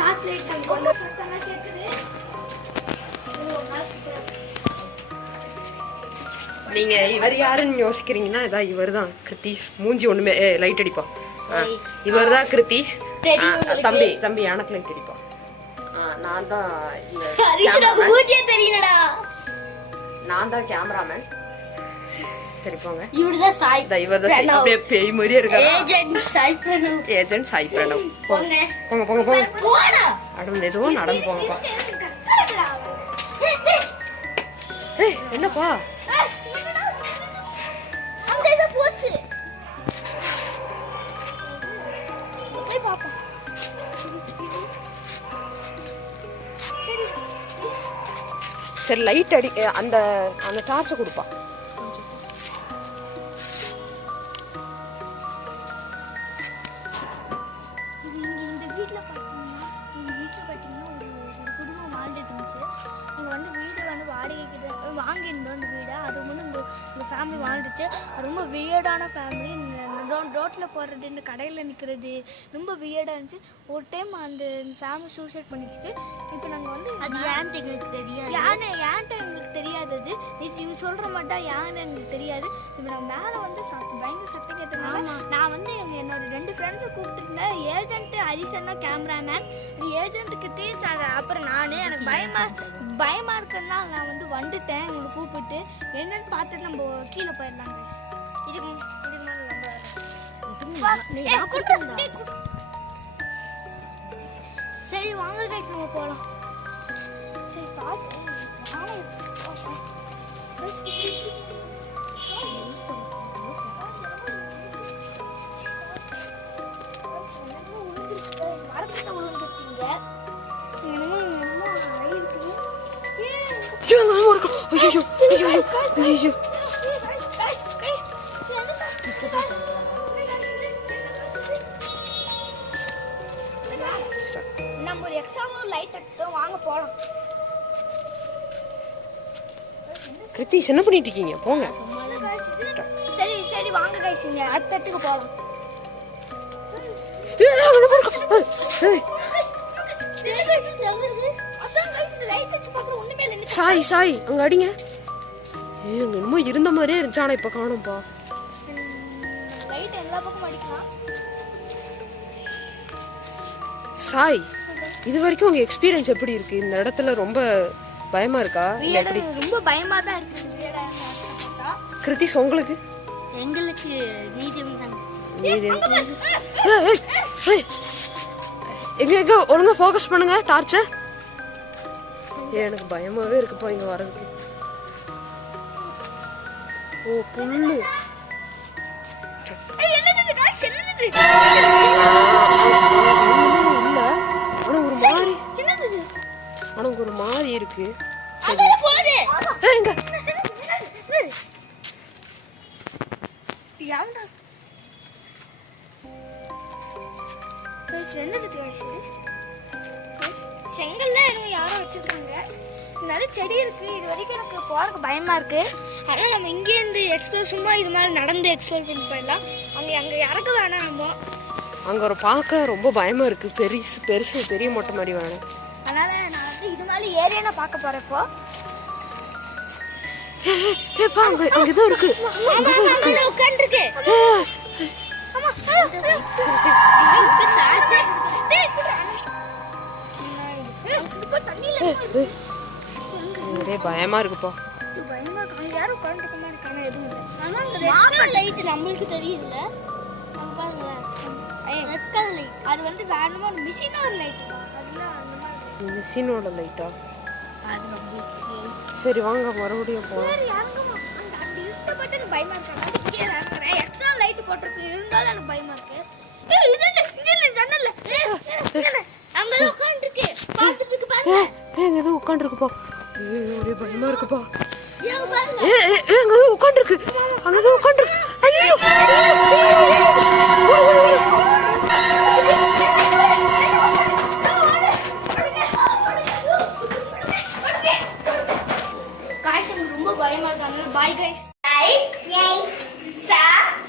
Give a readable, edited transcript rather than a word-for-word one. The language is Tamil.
டார்ச் லைட் கொண்டு சத்தமா கேக்குது. நீங்க இவர் யாருன்னு யோசிக்கிறீங்கன்னா இதான் இவர் தான் கிருத்தீஷ். மூஞ்சி ஒண்ணுமே லைட் அடிப்பா. இவர் தான் கிருத்தீஷ். தம்பி எனக்கு லைட் அடிப்பா. நான் தான் நான் தான் கேமராமேன். சரி போங்க. இவர்தான் சாய். இவர்தான் அப்படியே பேய் மாதிரியே இருக்காரு. ஏஜென்ட் சாய் பிரணவ். போங்க போங்க போங்க போங்க. அட எதுவும் நடந்து போங்கப்பா. என்னப்பா போச்சு. சரி லைட் அடி. அந்த அந்த டார்ச்சை கொடுப்பா. இந்த வீட்டில் பார்த்தீங்கன்னா ஒரு குடும்பம் வாழ்ந்துட்டு இருந்துச்சு. இங்கே வந்து வீடு வந்து வாடகைக்கு வாங்கியிருந்தோம். இந்த வீடை அது வந்து உங்கள் ஃபேமிலி வாழ்ந்துச்சு. ரொம்ப வியர்டான ஃபேமிலி. ரோட்டில் போடுறது, இந்த கடையில் நிற்கிறது ரொம்ப வியர்டாக இருந்துச்சு. ஒரு டைம் அந்த ஃபேமிலி சூசைட் பண்ணிடுச்சு. இப்போ நாங்கள் வந்து அது ஏன்ட்டு எங்களுக்கு தெரியாது. ஏன்ட்டு எங்களுக்கு தெரியாது. அது நீ சொல்கிற மாட்டா யான்னு எங்களுக்கு தெரியாது. இப்போ நான் மேலே வந்து பயங்கர சத்தம் கேட்டதுனால நான் வந்து என்னோட 2 ஃப்ரெண்ட்ஸை கூப்பிட்டுருந்தேன். ஏஜென்ட் ஹரிசன்னா கேமராமேன், ஏஜென்ட்டுக்கு தீஸ். அப்புறம் நானே எனக்கு பயமாக இருக்குன்னா நான் வந்து வந்துட்டேன் உங்களை கூப்பிட்டு. என்னன்னு பார்த்துட்டு நம்ம கீழே போயிடலாம். இதுக்கு சரி வாங்க கைஸ் நம்ம போலாம். சரி பாப்போம். நம்ம ஒரு எக்ஸ்ட்ராவா லைட் எடுத்தோம். வாங்க போலாம். கிருத்தீஷ் என்ன பண்ணிட்டு இருக்கீங்க? போங்க. சரி சரி வாங்க கைஸ் இங்க அடுத்த இடத்துக்கு போலாம். சாய் சாய் அங்க அடிங்க. அங்க என்னமோ இருந்த மாதிரியே இருந்துச்சு. ஆனா இப்ப காணும்பா. லைட் எல்லா பக்கமும் அடிக்கலாம். சாய் இது வரைக்கும் உங்க எக்ஸ்பீரியன்ஸ் எப்படி இருக்கு? இந்த இடத்துல ரொம்ப பயமா இருக்கா? எப்படி? ரொம்ப பயமா தான் இருக்கு. கிருத்தீஷ் உங்களுக்கு? எங்களுக்கு மீடியம் தான். எங்க ஒழுங்கா ஃபோக்கஸ் பண்ணுங்க டார்ச்சை. எனக்கு பயமாவே இருக்குப்பா இங்க வரதுக்கு. ஓ புல்லு. ஆனா ஒரு மாதிரி இருக்கு. செங்கல்ல யாரோ வச்சிருக்காங்க. நிறைய செடி இருக்கு. இது வரைக்கும் எனக்கு போறதுக்கு பயமா இருக்கு. அதனால நம்ம இங்கேருந்து எக்ஸ்ப்ளோர் சும்மா இது மாதிரி நடந்து எக்ஸ்ப்ளோர் பண்ணி போயிடலாம். அங்க இறக்க வேணாம். நம்ம அங்க ஒரு பார்க்க ரொம்ப பயமா இருக்கு. பெருசு பெரிய மொட்டை மாதிரி வேணும். அதனால நான் வந்து இது மாதிரி ஏரியா பார்க்க போறேன். இப்போ அங்க ஏதோ இருக்கு. உட்காந்துருக்கு. பயமா இருக்குப்பா. பயமா இருக்கு. யாரும் உட்காந்துருக்க மாதிரி இருக்கானா? எதுவும் இல்லை. ஆனா லைட் நம்மளுக்கு தெரியுதுல்ல. அங்க பாருங்க ரெட் கலர் லைட். அது வந்து வேணுமா மிஷினோட லைட். அதுதான் அந்த மாதிரி மிஷினோட லைட்டா? அது நம்மளுக்கு. சரி வாங்க மறுபடியும் போலாம். சரி இறங்குமா. அந்த இருட்ட பட்டன் பயமா இருக்கு. அதுக்கு இறங்குறேன். எக்ஸ்ட்ரா லைட் போட்டுருக்கு. இருந்தாலும் எனக்கு பயமா இருக்கு. இது ஜன்னல்ல அங்க உட்கார்ந்திருக்கு. பாத்துட்டு இருக்கு பாருங்க. ஏதோ உட்கார்ந்திருக்குப்பா. ஒரே பயமா இருக்குப்பா. பாருங்க. அங்க உட்கார்ந்திருக்கு. அங்க உட்கார்ந்திருக்கு. ஐயோ guys, எனக்கு ரொம்ப பயமா இருக்கு. பாய் guys. Like, share